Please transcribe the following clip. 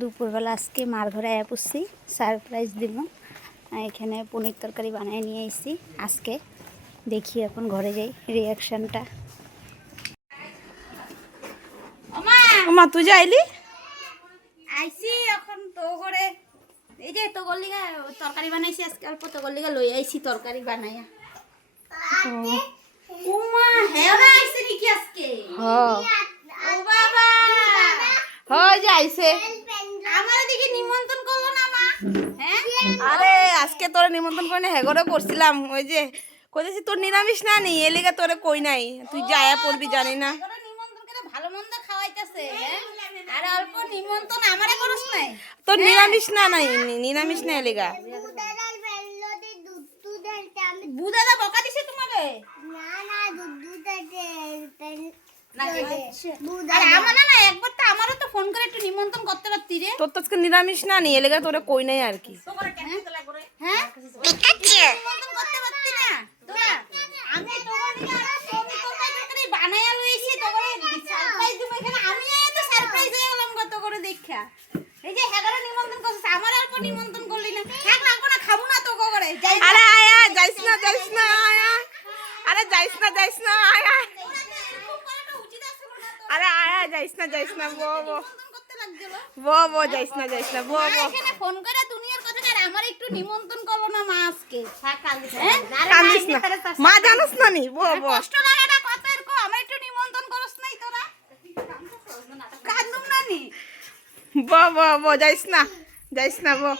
দুপুরবেলা আজকে মার ঘরে আয়া পড়ছি, সারপ্রাইজ দিব। এখানে পনির তরকারি বানিয়ে নিয়ে এসেছি আজকে। দেখি এখন ঘরে যাই রিয়াকশানটা। মা তুই যাইলি আইসি এখন তো ঘরে, এই যে তো গল্লিগা তরকারি বানাইছি আজকে, অল্প তো গল্লিগা লই আইছি তরকারি বানাইয়া। উমা হেওরা আইছে নাকি আজকে? ও বাবা হয় যে আইছে। আমার দিকে নিমন্ত্রণ করলো না মা? হ্যাঁ আরে আজকে তোরে নিমন্ত্রণ করে না হেগরে করছিলাম, ওই যে কইতেছি তোর নিরামিষ না নি এলিগা তোরে কই নাই, তুই যায়া পড়বি জানি না। এগুলো নিমন্ত্রণ করে ভালো মন্দ খাওয়াইতেছে, হ্যাঁ? আর অল্প নিমন্ত্রণ আমারে করস নাই? তোর নিরামিষ না নাই, নিরামিষ না এলিগা। বুদাদা বকা দিছে তোমারে? আর আমার না একবার তো আমারও তো ফোন করে একটু নিমন্ত্রণ করতে পারতি রে। তোর তো আজকে নিরামিষ না নি এলিগা তোরে কই নাই আর কি। হ্যাঁ নিমন্ত্রণ করতে পারতি না তোরা? আমি তোমার নিয়ে ফোন করে বানায়া লইছি তো করে সারপ্রাইজ দিব এখানে। আমি তো সারপ্রাইজ হয়ে গেলাম কত করে দেখা। এই যে হেগারে নিমন্ত্রণ করছিস, আমার অল্প নিমন্ত্রণ করলি না। এক লাগবো না, খাবো না তো করে যাই। আরে আয়া যাইস না আয়া, আরে যাইস না আয়া, আরে আয়া যাইস না বো যাইস না বো। এখানে ফোন করে দুনিয়ার কথা আর আমার একটু নিমন্ত্রণ করলো না মা আজকে। কান্দিস না মা, জানোস না নি বো কষ্ট লাগে না কত এরকম, আমার একটু নিমন্ত্রণ করস নাই তোরা? কান্দুম না নি? বো যাইস না বো।